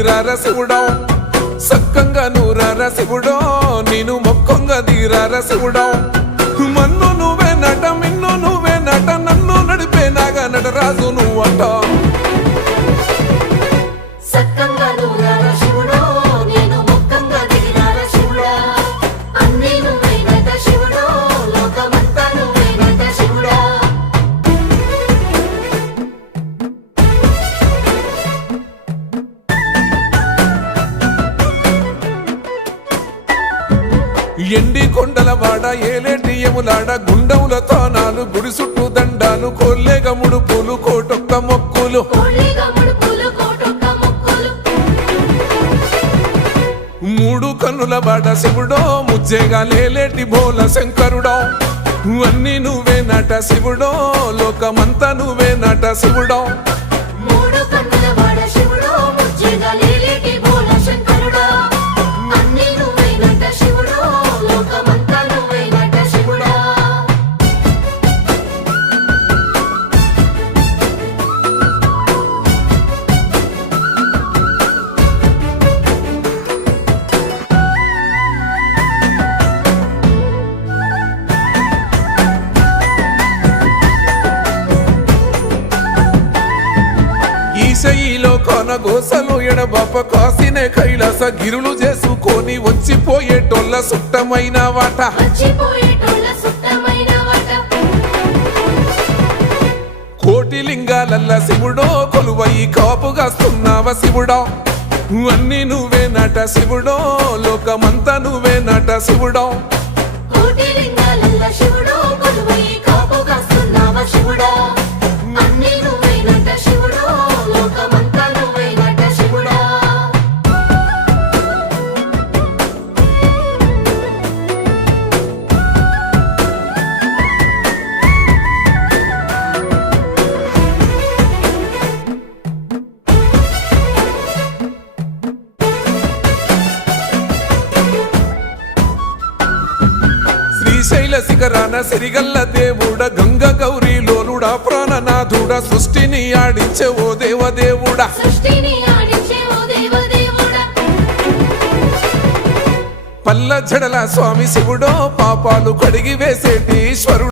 దీరార శివుడో సక్కంగా నూరార శివుడో నేను మొక్కంగా దీరార శివుడో మన్ను నువ్వే నట మిన్ను నువ్వే నట నన్ను నడిపే నాగా నటరాజు నువ్వంట ఎండి కొండల వాడ ఏలేటి యములాడ గుండముల తానాలు గుడి చుట్టూ దండాలు కొల్లేగ ముడుపులు కోటొక్క మొక్కులు మూడు కన్నుల వాడ శివుడో ముజ్జేగా లేలేటి బోల శంకరుడో అన్ని నువ్వే నట శివుడో లోకమంతా నువ్వే నట శివుడో ఈశయిలో కొనగోసలు ఎడబాప కాసినే కైలాస గిరులు చేసుకొని వచ్చిపోయేటోళ్ళ సుట్టమైన వాట కోటి లింగాలల్ల శివుడో కొలువయి కాపుగాస్తున్నావ శివుడో అన్ని నువ్వే నట శివుడో లోకమంతా నువ్వే నట శివుడో శ్రీశైల శిఖరాన సిరిగల్ల దేవుడ గంగ గౌరీ లోలుడా ప్రాణనాథుడా సృష్టిని ఆడించే ఓ దేవదేవుడా పల్ల జడల స్వామి శివుడో పాపాలు కడిగి వేసేటి ఈశ్వరుడు